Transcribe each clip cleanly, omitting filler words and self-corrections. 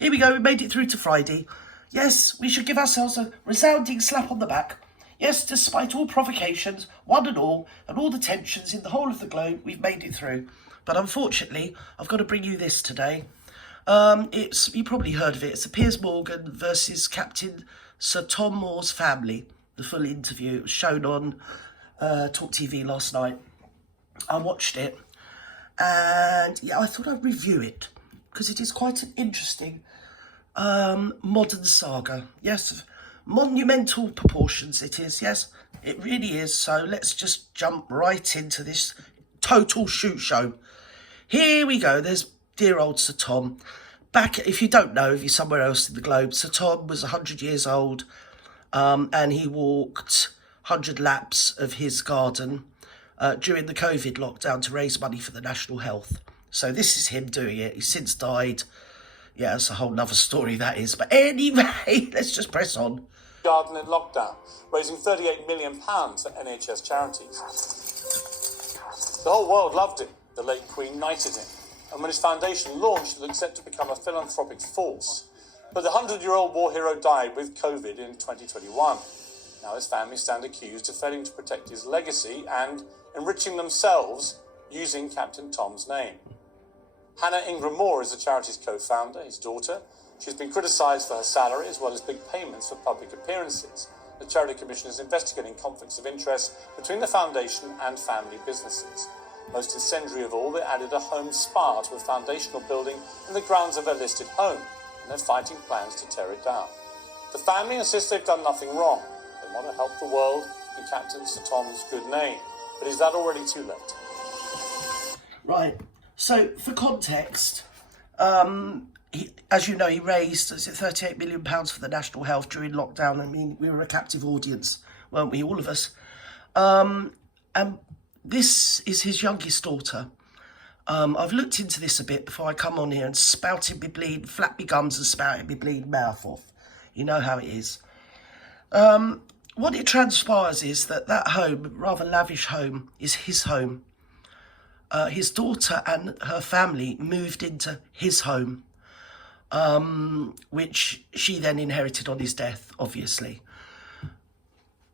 Here we go, we made it through to Friday. Yes, we should give ourselves a resounding slap on the back. Yes, despite all provocations, one and all the tensions in the whole of the globe, we've made it through. But unfortunately, I've got to bring you this today. You probably heard of it. It's the Piers Morgan versus Captain Sir Tom Moore's family. The full interview. It was shown on Talk TV last night. I watched it, and yeah, I thought I'd review it because it is quite an interesting modern saga. Yes, monumental proportions it is. Yes, it really is. So let's just jump right into this total shoot show. Here we go. There's dear old Sir Tom. Back, if you don't know, if you're somewhere else in the globe, Sir Tom was 100 years old, and he walked 100 laps of his garden during the COVID lockdown to raise money for the national health. So this is him doing it. He's since died. Yeah, that's a whole nother story, that is. But anyway, let's just press on. Garden in lockdown, raising £38 million for NHS charities. The whole world loved him. The late Queen knighted him. And when his foundation launched, it looked set to become a philanthropic force. But the 100-year-old war hero died with COVID in 2021. Now his family stand accused of failing to protect his legacy and enriching themselves using Captain Tom's name. Hannah Ingram Moore is the charity's co-founder, his daughter. She's been criticised for her salary as well as big payments for public appearances. The Charity Commission is investigating conflicts of interest between the foundation and family businesses. Most incendiary of all, they added a home spa to a foundational building in the grounds of their listed home, and they're fighting plans to tear it down. The family insists they've done nothing wrong. They want to help the world in Captain Sir Tom's good name. But is that already too late? Right. So, for context, as you know, he raised, £38 million for the national health during lockdown. I mean, we were a captive audience, weren't we, all of us? And this is his youngest daughter. I've looked into this a bit before I come on here and spouted me bleed, flap me gums and spouted me bleed mouth off. You know how it is. What it transpires is that home, rather lavish home, is his home. His daughter and her family moved into his home, which she then inherited on his death, obviously.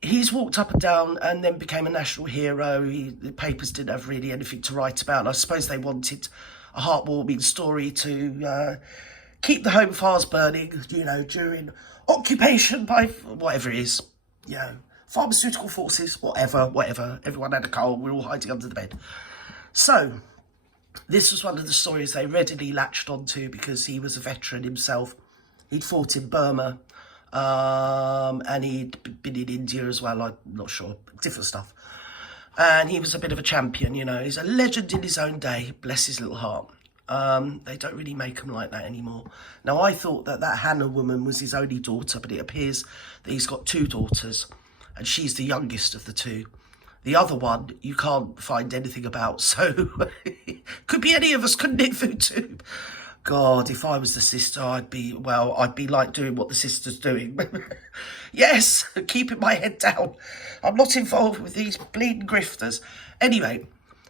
He's walked up and down and then became a national hero. The papers didn't have really anything to write about. I suppose they wanted a heartwarming story to keep the home fires burning, during occupation by whatever it is, pharmaceutical forces, whatever. Everyone had a cold. We were all hiding under the bed. So, this was one of the stories they readily latched onto because he was a veteran himself. He'd fought in Burma, and he'd been in India as well, I'm not sure, different stuff. And he was a bit of a champion, he's a legend in his own day, bless his little heart. They don't really make him like that anymore. Now, I thought that Hannah woman was his only daughter, but it appears that he's got two daughters, and she's the youngest of the two. The other one, you can't find anything about, so could be any of us, couldn't it, FoodTube? God, if I was the sister, I'd be like doing what the sister's doing. Yes, keeping my head down. I'm not involved with these bleeding grifters. Anyway,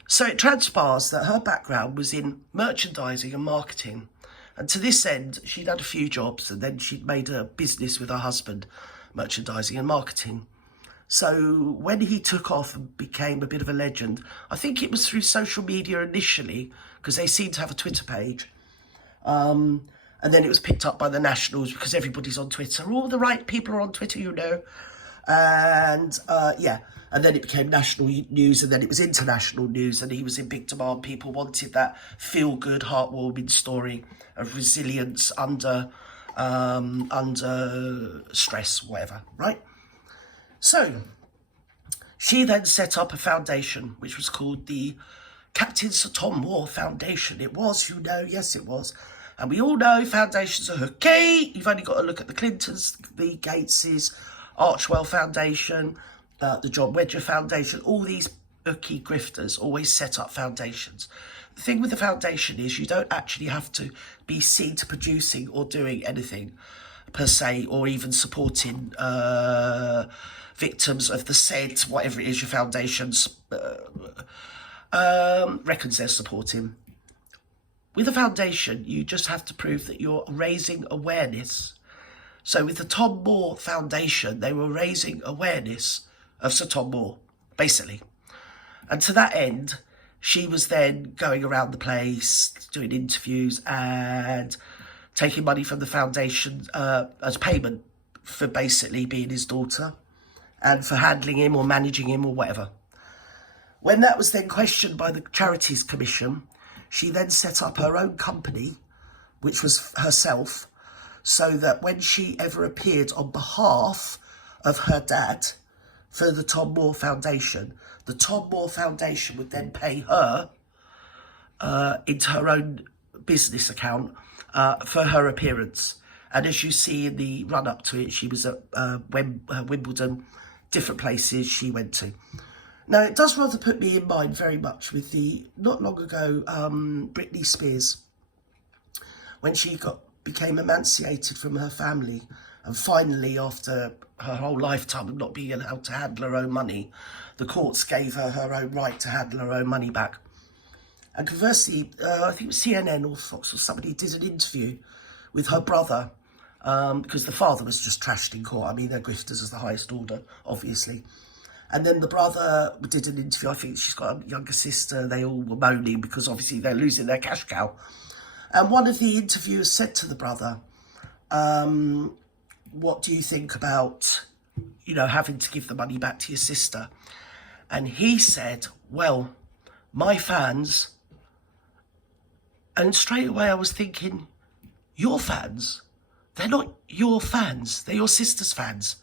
so it transpires that her background was in merchandising and marketing. And to this end, she'd had a few jobs, and then she'd made a business with her husband, merchandising and marketing. So when he took off and became a bit of a legend, I think it was through social media initially, because they seem to have a Twitter page. And then it was picked up by the nationals because everybody's on Twitter. All the right people are on Twitter, And and then it became national news, and then it was international news, and he was in big demand. People wanted that feel-good, heartwarming story of resilience under stress, whatever, right? So, she then set up a foundation, which was called the Captain Sir Tom Moore Foundation. It was, yes it was. And we all know foundations are hooky. You've only got to look at the Clintons, the Gateses, Archwell Foundation, the John Wedger Foundation. All these hooky grifters always set up foundations. The thing with the foundation is you don't actually have to be seen to producing or doing anything per se, or even supporting victims of the said, whatever it is your foundations reckons they're supporting. with a foundation, you just have to prove that you're raising awareness. So with the Tom Moore Foundation, they were raising awareness of Sir Tom Moore, basically. And to that end, she was then going around the place, doing interviews and taking money from the foundation as payment for basically being his daughter and for handling him or managing him or whatever. When that was then questioned by the Charities Commission, she then set up her own company, which was herself, so that when she ever appeared on behalf of her dad for the Tom Moore Foundation, the Tom Moore Foundation would then pay her into her own business account for her appearance. And as you see in the run-up to it, she was at Wimbledon, different places she went to. Now, it does rather put me in mind very much with the, not long ago, Britney Spears, when she became emancipated from her family, and finally, after her whole lifetime of not being allowed to handle her own money, the courts gave her her own right to handle her own money back. And conversely, I think it was CNN or Fox or somebody did an interview with her brother, because the father was just trashed in court. I mean, they're grifters as the highest order, obviously. And then the brother did an interview. I think she's got a younger sister. They all were moaning because obviously they're losing their cash cow. And one of the interviewers said to the brother, what do you think about, you know, having to give the money back to your sister? And he said, well, my fans. And straight away I was thinking, your fans? They're not your fans. They're your sister's fans.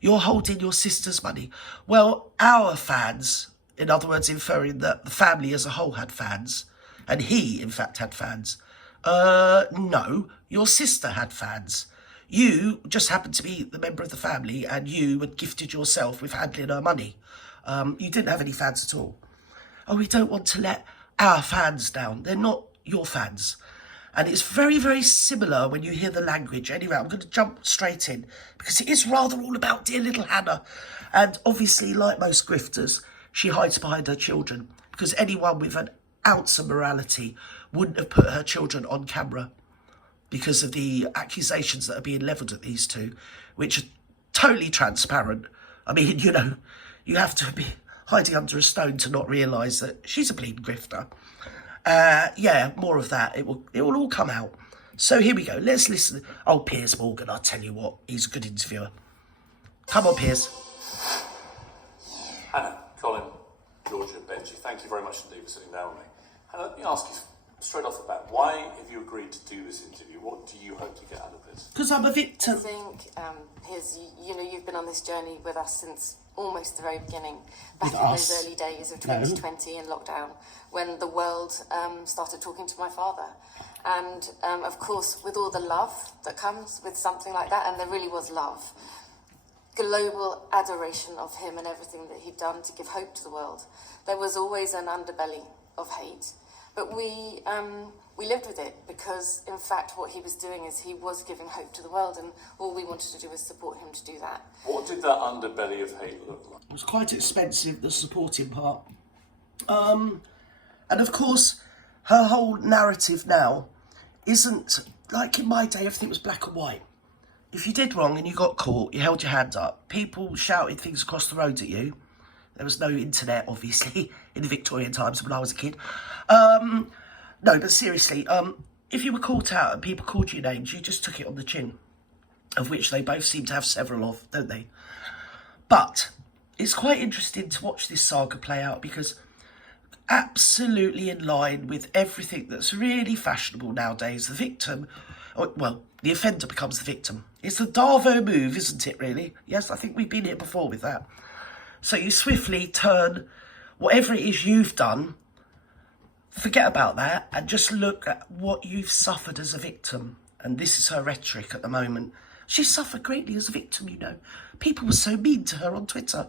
You're holding your sister's money. Well, our fans, in other words, inferring that the family as a whole had fans, and he, in fact, had fans. No, your sister had fans. You just happened to be the member of the family, and you had gifted yourself with handling her money. You didn't have any fans at all. Oh, we don't want to let our fans down. They're not your fans. And it's very, very similar when you hear the language. Anyway, I'm going to jump straight in because it is rather all about dear little Hannah. And obviously, like most grifters, she hides behind her children because anyone with an ounce of morality wouldn't have put her children on camera because of the accusations that are being levelled at these two, which are totally transparent. I mean, you know, you have to be hiding under a stone to not realise that she's a bleeding grifter. Yeah, more of that. It will all come out. So here we go. Let's listen. Oh, Piers Morgan, I'll tell you what, he's a good interviewer. Come on, Piers. Hannah, Colin, Georgia, Benji, thank you very much indeed for sitting down with me. Hannah, let me ask you straight off the bat, why have you agreed to do this interview? What do you hope to get out of this? Because I'm a victim. I think, Piers, you know, you've been on this journey with us since almost the very beginning, back in those early days of 2020 and lockdown, when the world started talking to my father. And of course, with all the love that comes with something like that, and there really was love, global adoration of him and everything that he'd done to give hope to the world, there was always an underbelly of hate. But we lived with it because, in fact, what he was doing is he was giving hope to the world, and all we wanted to do was support him to do that. What did that underbelly of hate look like? It was quite expensive, the supporting part. And of course, her whole narrative now isn't, like in my day, everything was black and white. If you did wrong and you got caught, you held your hand up. People shouted things across the road at you. There was no internet, obviously, in the Victorian times when I was a kid. No, but seriously, if you were caught out and people called you names, you just took it on the chin, of which they both seem to have several of, don't they? But it's quite interesting to watch this saga play out because absolutely in line with everything that's really fashionable nowadays, the victim, well, the offender becomes the victim. It's the Darvo move, isn't it, really? Yes, I think we've been here before with that. So you swiftly turn whatever it is you've done, forget about that, and just look at what you've suffered as a victim. And this is her rhetoric at the moment. She suffered greatly as a victim, you know. People were so mean to her on Twitter.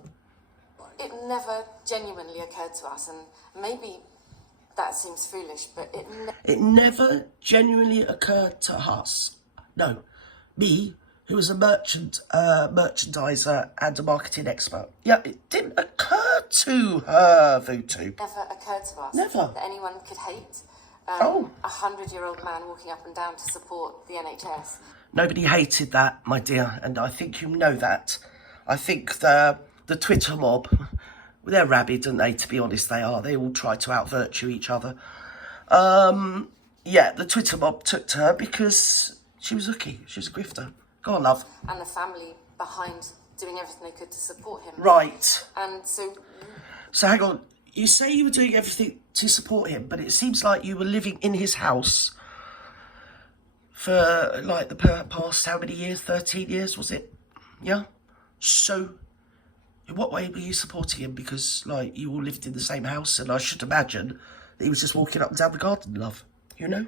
It never genuinely occurred to us, and maybe that seems foolish, but it never genuinely occurred to us. No, me, who was a merchandiser and a marketing expert. Yeah, it didn't occur to her, Vutu. Never occurred to us Never. that anyone could hate A 100-year-old man walking up and down to support the NHS. Nobody hated that, my dear, and I think you know that. I think the Twitter mob, they're rabid, aren't they? To be honest, they are. They all try to out-virtue each other. Yeah, the Twitter mob took to her because she was hooky. She was a grifter. Go on, love. And the family behind doing everything they could to support him. Right. And so... So hang on. You say you were doing everything to support him, but it seems like you were living in his house for like the past how many years? 13 years, was it? Yeah? So, in what way were you supporting him? Because, like, you all lived in the same house, and I should imagine that he was just walking up and down the garden, love. You know?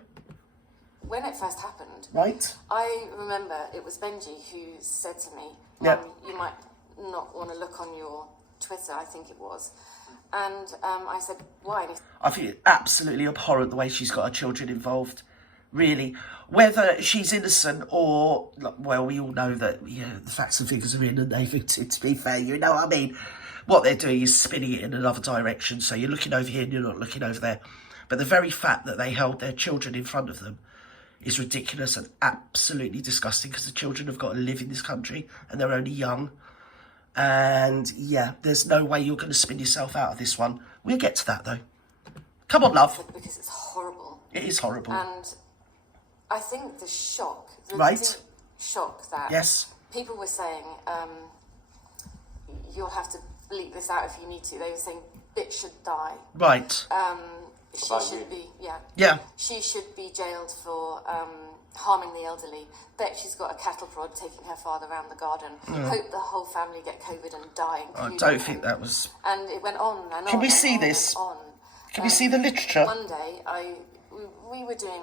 When it first happened, Right? I remember it was Benji who said to me, Yeah. you might not want to look on your Twitter, I think it was. And I said, why? And he I think it's absolutely abhorrent the way she's got her children involved. Really. Whether she's innocent or, well, we all know that, the facts and figures are in and they've, to be fair, you know what I mean? What they're doing is spinning it in another direction. So you're looking over here and you're not looking over there. But the very fact that they held their children in front of them is ridiculous and absolutely disgusting because the children have got to live in this country and they're only young. And, yeah, there's no way you're going to spin yourself out of this one. We'll get to that, though. Come on, love. said, because it's horrible. It is horrible. And I think the shock, the Right. deep shock that Yes. people were saying, you'll have to bleep this out if you need to. They were saying, bitch should die. Right. She About should you? be, yeah. Yeah. She should be jailed for harming the elderly. Bet she's got a cattle prod taking her father around the garden. Hope the whole family get COVID and die. I including don't him. think that was... And it went on and on. Can we and see on this? and on. Can we see the literature? One day, we were doing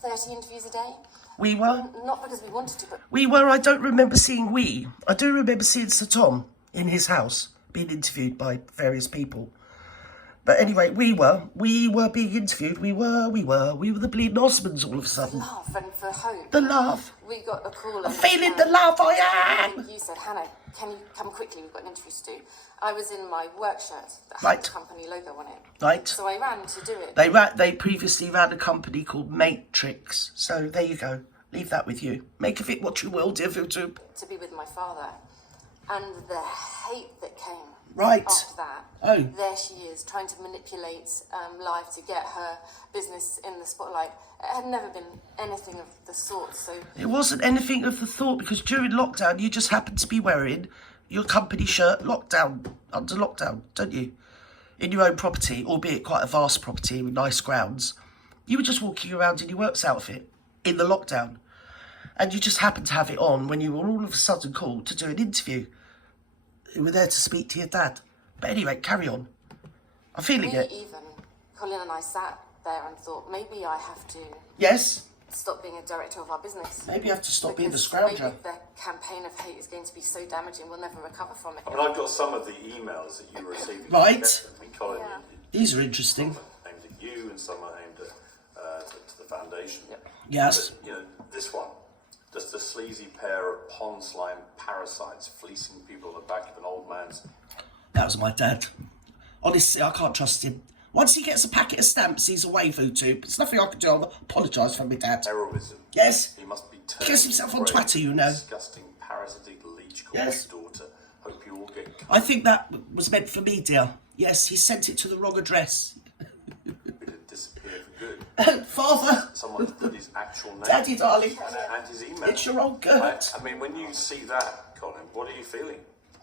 30 interviews a day. We were? Not because we wanted to, but We were. I don't remember seeing we. I do remember seeing Sir Tom in his house being interviewed by various people. But anyway, we were being interviewed. We were the bleeding Osmonds all of a sudden. love and for hope. The love. We got a call. I'm feeling the love I am. You said, Hannah, can you come quickly? We've got an interview to do. I was in my work shirt that had Right. the company logo on it. Right. So I ran to do it. They previously ran a company called Matrix. So there you go. Leave that with you. Make of it what you will, dear YouTube. To be with my father. And the hate that came Right. after that. Oh. There she is, trying to manipulate live to get her business in the spotlight. It had never been anything of the sort, so... It wasn't anything of the thought because during lockdown you just happened to be wearing your company shirt under lockdown, don't you? In your own property, albeit quite a vast property with nice grounds. You were just walking around in your works outfit in the lockdown. And you just happened to have it on when you were all of a sudden called to do an interview. You were there to speak to your dad. But anyway, carry on. I'm feeling it. Colin and I sat there and thought, maybe I have to Yes? stop being a director of our business. Maybe you have to stop being the Because scrounger. maybe the campaign of hate is going to be so damaging we'll never recover from it. I mean, I've got some of the emails that you were receiving. Right. I mean, Colin, Yeah. These are interesting. some are aimed at you and some are aimed at to the foundation. Yes. But, this one, just a sleazy pair of pond slime parasites fleecing people on the back of an old man's... That was my dad. Honestly, I can't trust him. Once he gets a packet of stamps, he's away, YouTube. There's nothing I can do. I'll apologise for my dad. heroism. Yes. He must be He gets himself on prey Twitter, to you know. Disgusting parasitic leech called Yes. his daughter. Hope you all get I think that was meant for me, dear. Yes, he sent it to the wrong address. COVID and disappear for good. Father, Someone's put his actual name Daddy, darling, and his email. it's your old Gert. I mean, when you see that, Colin, what are you feeling?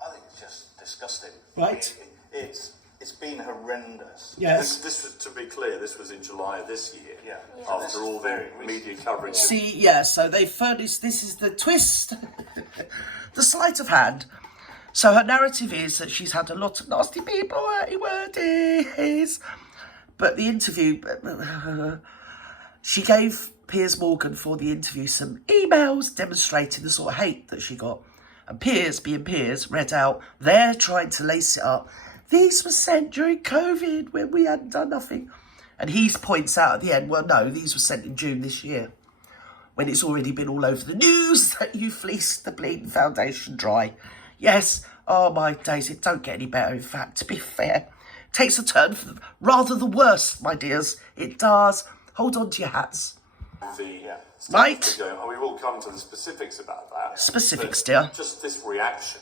I think it's just disgusting. Right. It's been horrendous. Yes. This was, to be clear, this was in July of this year. Yeah. After all the media coverage. See, yeah, so they furnished, this is the twist, the sleight of hand. So her narrative is that she's had a lot of nasty people, wordies. But the interview, she gave Piers Morgan for the interview some emails demonstrating the sort of hate that she got. And Piers, being Piers, read out, they're trying to lace it up. These were sent during COVID when we hadn't done nothing. And he points out at the end, well, no, these were sent in June this year, when it's already been all over the news that you fleeced the bleeding foundation dry. Yes, oh my days, it don't get any better, in fact, to be fair. Takes a turn for rather the worse, my dears. It does. Hold on to your hats. The Right. and we will come to the specifics about that. Specifics, But dear. Just this reaction.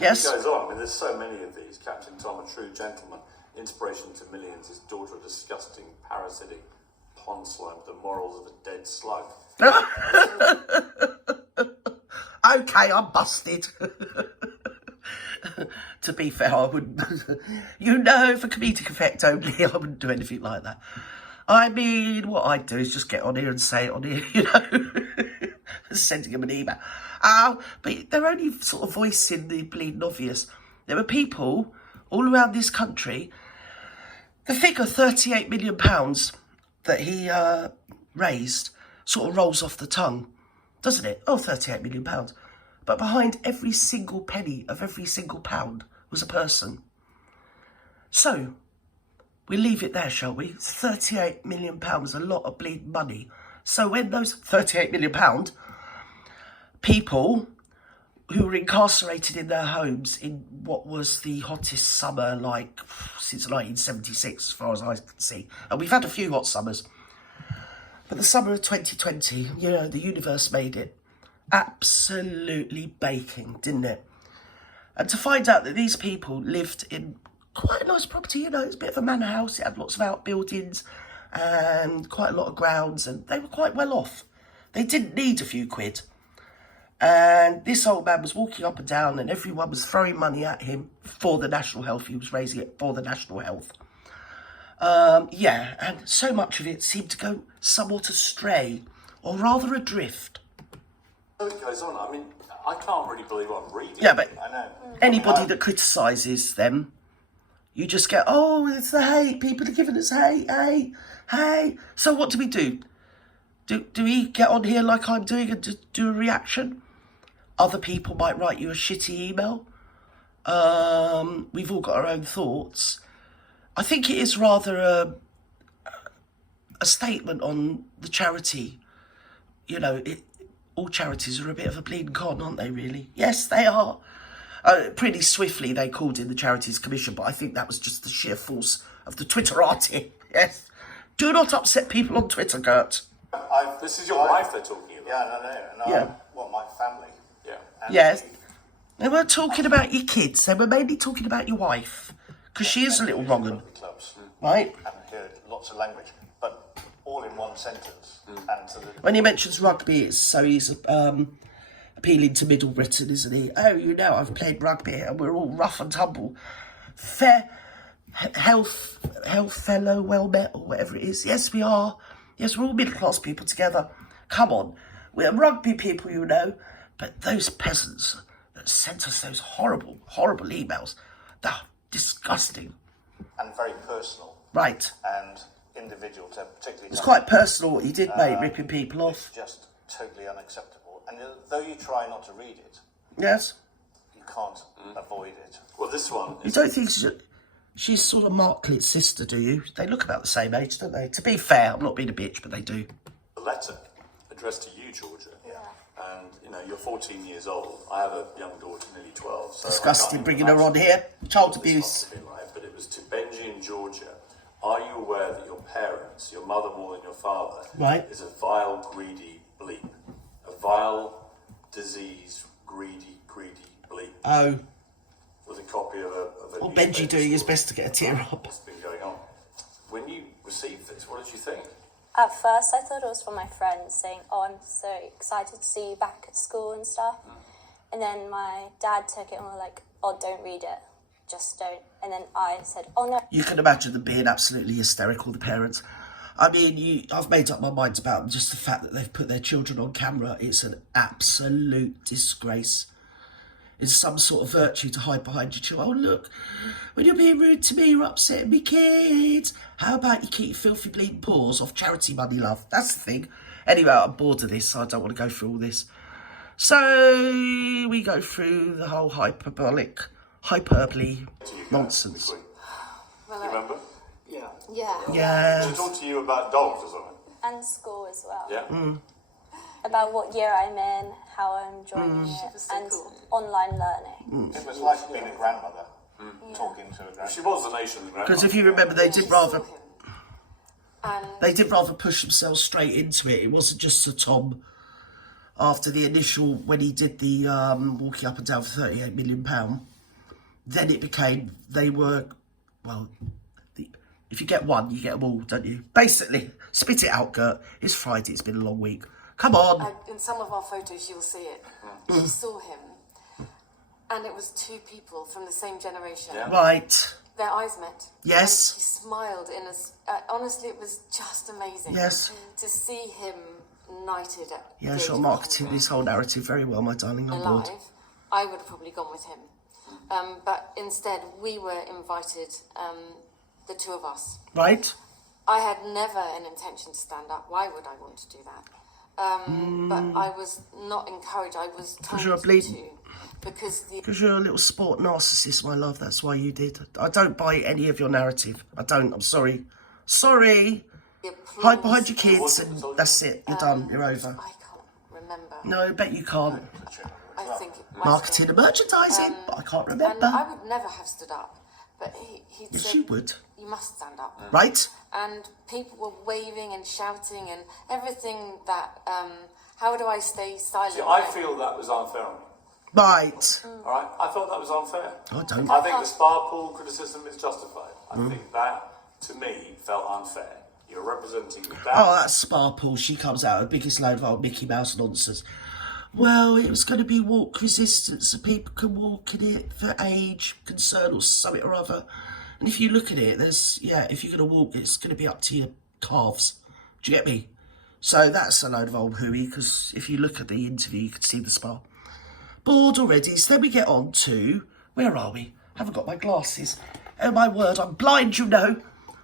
Yes. It goes on. I mean, there's so many of these. Captain Tom, a true gentleman, inspiration to millions. His daughter, a disgusting, parasitic pond slime, the morals of a dead slug. Okay, I'm busted. To be fair, I wouldn't. You know, for comedic effect only, I wouldn't do anything like that. I mean, what I'd do is just get on here and say it on here, you know, sending them an email. But they're only sort of voicing the bleeding obvious. There are people all around this country. The figure £38 million that he raised sort of rolls off the tongue, doesn't it? Oh, £38 million. But behind every single penny of every single pound was a person. So, we'll leave it there, shall we? It's £38 million, a lot of bleeding money. So when those £38 million people who were incarcerated in their homes in what was the hottest summer, like, since 1976, as far as I can see. And we've had a few hot summers. But the summer of 2020, you know, the universe made it absolutely baking, didn't it? And to find out that these people lived in quite a nice property, you know, it's a bit of a manor house, it had lots of outbuildings and quite a lot of grounds, and they were quite well off. They didn't need a few quid. And this old man was walking up and down and everyone was throwing money at him for the national health. He was raising it for the national health. Yeah, and so much of it seemed to go somewhat astray, or rather adrift. So it goes on. I mean, I can't really believe what I'm reading. Yeah, but I know. anybody that criticises them, you just get, oh, it's the hate. People are giving us hate. So what do we do? Do we get on here like I'm doing and just do a reaction? Other people might write you a shitty email. We've all got our own thoughts. I think it is rather a statement on the charity. You know, all charities are a bit of a bleeding con, aren't they, really? Yes, they are. Pretty swiftly, they called in the Charities Commission, but I think that was just the sheer force of the Twitterati. Yes. Do not upset people on Twitter, Gert. This is your wife they're talking about. Yeah, I know. And Yeah. I want my family. Yeah. And Yes. They weren't talking about your kids. They were mainly talking about your wife, because she is a little wrong 'un, clubs. right? And heard lots of language, but all in one sentence. And to the When he mentions rugby, it's so he's appealing to Middle Britain, isn't he? Oh, you know, I've played rugby and we're all rough and tumble. Fair health fellow, well met, or whatever it is. Yes, we are. Yes, we're all middle-class people together. Come on. We're rugby people, you know. But those peasants that sent us those horrible, horrible emails, they're disgusting. and very personal Right. and individual to particularly. It's quite personal what you did, mate, ripping people off. It's just totally unacceptable. And though you try not to read it, Yes. you can't avoid it. Well, this one You is don't think she's sort of Mark Lit's sister, do you? They look about the same age, don't they? To be fair, I'm not being a bitch, but they do. a letter addressed to you, Georgia. Yeah. And, you know, you're 14 years old. I have a young daughter, nearly 12. So Disgusting I can't bringing even her on imagine here. Child what this abuse. must have been like, but it was to Benji and Georgia. Are you aware that your parents, your mother more than your father, Right. is a vile, greedy bleep? A vile, disease, greedy bleep. Oh, With a copy of a well, newspaper Benji doing his story. best to get a tear up. What's been going on? When you received this, what did you think? At first, I thought it was from my friends saying, "Oh, I'm so excited to see you back at school and stuff." And then my dad took it and was like, "Oh, don't read it. Just don't." And then I said, "Oh, no." You can imagine them being absolutely hysterical, the parents. I mean, I've made up my mind about them. Just the fact that they've put their children on camera, it's an absolute disgrace. It's some sort of virtue to hide behind your children. Oh, look, when you're being rude to me, you're upsetting me, kids. How about you keep your filthy bleeding paws off charity money, love? That's the thing. Anyway, I'm bored of this, so I don't want to go through all this. So we go through the whole hyperbole nonsense. Do you remember? Yeah. Yeah. Yeah. She talked to you about dogs or something? And school as well. Yeah? About what year I'm in, how I'm joining it, was so and cool. online learning. It was like being a grandmother talking to a grandmother. She was the nation's grandmother. Because if you remember, they did rather... And They did rather push themselves straight into it. It wasn't just Sir Tom. After the initial, when he did the walking up and down for £38 million, then it became, they were, well, if you get one, you get them all, don't you? Basically, spit it out, Gert. It's Friday, it's been a long week. Come on. in some of our photos, you'll see it. She saw him, and it was two people from the same generation. Yeah. Right. Their eyes met. Yes. And he smiled in us. Honestly, it was just amazing. Yes. To see him knighted at Yeah, the sure, age of marketing 100. this whole narrative very well, my darling, on board. Alive, I would have probably gone with him. But instead, we were invited, the two of us. Right? I had never an intention to stand up. Why would I want to do that? But I was not encouraged. I was told you're a bleeding- to. Because Because you're a little sport narcissist, my love, that's why you did. I don't buy any of your narrative. I don't, I'm sorry. Sorry! the applause, Hide behind your kids and that's it, you're done, you're over. I can't remember. No, I bet you can't. I think it must Marketing have and merchandising, but I can't remember. And I would never have stood up. But he Yes, said, you would. you must stand up. Right? And people were waving and shouting and everything that, how do I stay silent? See, I feel that was unfair on you. Right. All right? I thought that was unfair. I don't. I think the spa pool criticism is justified. I think that, to me, felt unfair. You're representing your dad. Oh, that's Sparpool. She comes out, the biggest load of old Mickey Mouse nonsense. Well, it was going to be walk resistance, so people can walk in it for age, concern or something or other. And if you look at it, there's, yeah, if you're going to walk, it's going to be up to your calves. Do you get me? So that's a load of old hooey, because if you look at the interview, you can see the spa. Bored already, so then we get on to, where are we? Haven't got my glasses. Oh my word, I'm blind, you know.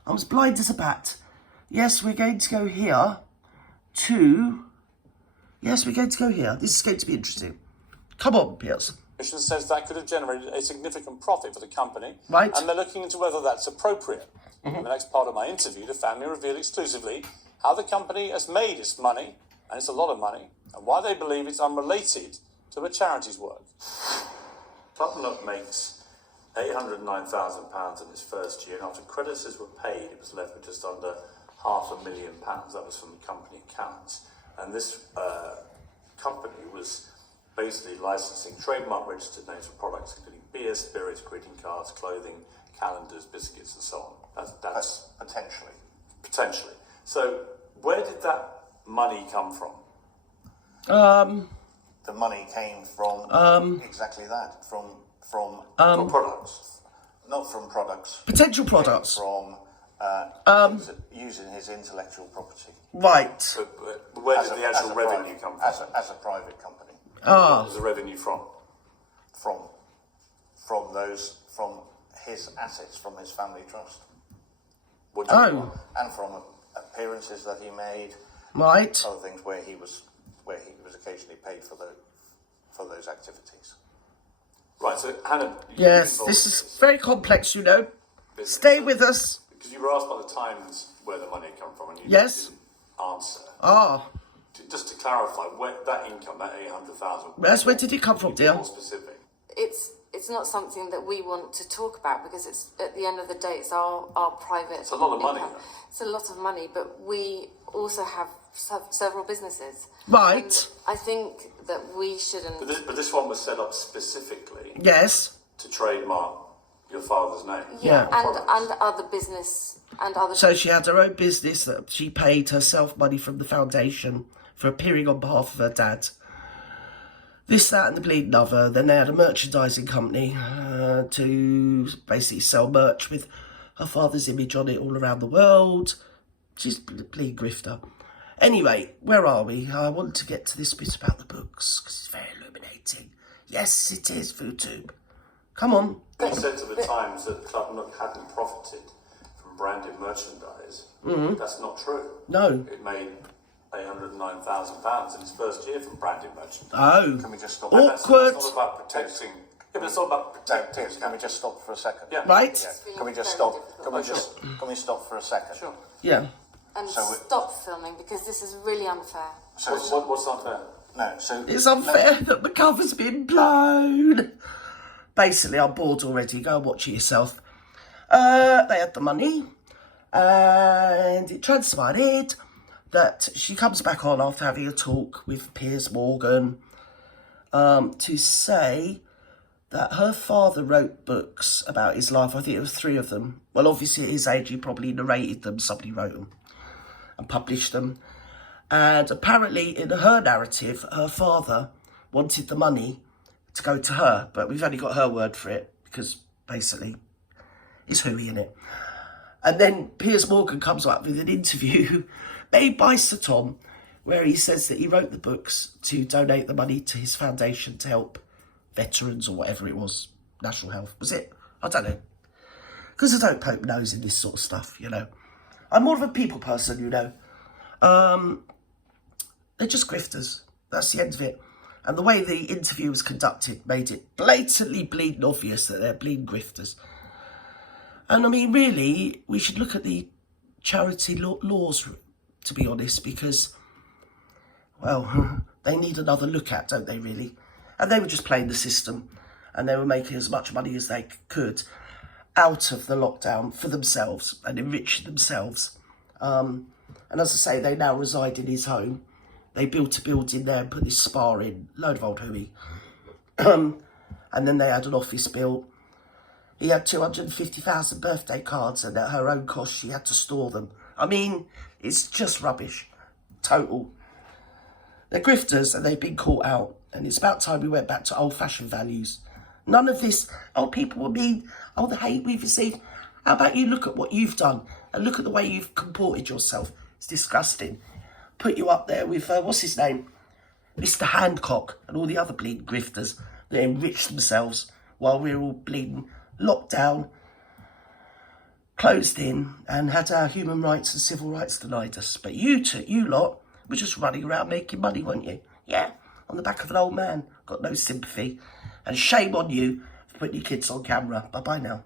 I'm as blind as a bat. Yes, we're going to go here to... Yes, we're going to go here. This is going to be interesting. Come on, Piers. Commission says that could have generated a significant profit for the company. Right. And they're looking into whether that's appropriate. In the next part of my interview, the family reveal exclusively how the company has made its money, and it's a lot of money, and why they believe it's unrelated to the charity's work. Clubnook makes £809,000 in its first year, and after creditors were paid, it was left with just under £500,000. That was from the company accounts. And this company was basically licensing trademark registered names for products including beer, spirits, greeting cards, clothing, calendars, biscuits, and so on. That's Potentially. potentially. So where did that money come from? The money came from exactly that. From From products. not from products. Potential products. From using his intellectual property Right. But where did the as actual a revenue private- come as from? a private company. Where was the revenue from? From his assets, from his family trust, What do you Oh, and from appearances that he made, right. other things where he was occasionally paid for those activities. Right, so Hannah... Yes, this is very complex, you know. Stay with us. Because you were asked by the Times where the money had come from, and you Yes. didn't answer. Ah, Just to clarify, where that income, that 800,000... yes, where did it come from, dear? More specific. It's not something that we want to talk about because it's at the end of the day it's our private. It's a lot of money, income. though. It's a lot of money, but we also have several businesses. Right. And I think that we shouldn't. But this one was set up specifically Yes. to trademark your father's name. Yeah. and other business and other. So she had her own business that she paid herself money from the foundation for appearing on behalf of her dad. This, that and the bleeding other. Then they had a merchandising company to basically sell merch with her father's image on it all around the world. She's a bleeding grifter. Anyway, where are we? I want to get to this bit about the books because it's very illuminating. Yes, it is, FoodTube. Come on. They said to the Times that Club Nook hadn't profited from branded merchandise. That's not true. No. It made £809,000 in its first year from branded merchandise. Oh. Can we just stop? Awkward. It's not about protecting... Yeah, but it's not about protecting... Piers, can we just stop for a second? Yeah. Right? Yeah. Can we just stop? Can we stop for a second? Sure. Yeah. And So stop filming because this is really unfair. So What's unfair? no. So It's unfair that the cover's been blown. Basically, I'm bored already. Go and watch it yourself. They had the money. And it transpired that she comes back on after having a talk with Piers Morgan to say that her father wrote books about his life. I think it was 3 of them. Well, obviously at his age, he probably narrated them. Somebody wrote them and published them. And apparently in her narrative, her father wanted the money to go to her. But we've only got her word for it because basically it's hooey, innit? And then Piers Morgan comes up with an interview made by Sir Tom, where he says that he wrote the books to donate the money to his foundation to help veterans or whatever it was. National Health, was it? I don't know. Because I don't poke nose in this sort of stuff, you know. I'm more of a people person, you know. They're just grifters. That's the end of it. And the way the interview was conducted made it blatantly bleeding obvious that they're bleeding grifters. And I mean, really, we should look at the charity laws, to be honest, because, well, they need another look at, don't they, really? And they were just playing the system, and they were making as much money as they could out of the lockdown for themselves and enriching themselves. And as I say, they now reside in his home. They built a building there and put this spa in, load of old hooey. And then they had an office built. He had 250,000 birthday cards, and at her own cost, she had to store them. I mean, it's just rubbish. Total. They're grifters, and they've been caught out. And it's about time we went back to old-fashioned values. None of this, oh, people were mean, oh, the hate we've received. How about you look at what you've done, and look at the way you've comported yourself. It's disgusting. Put you up there with, what's his name? Mr. Hancock, and all the other bleeding grifters that enrich themselves while we're all bleeding locked down, closed in, and had our human rights and civil rights denied us. But you lot, were just running around making money, weren't you? Yeah, on the back of an old man. Got no sympathy. And shame on you for putting your kids on camera. Bye-bye now.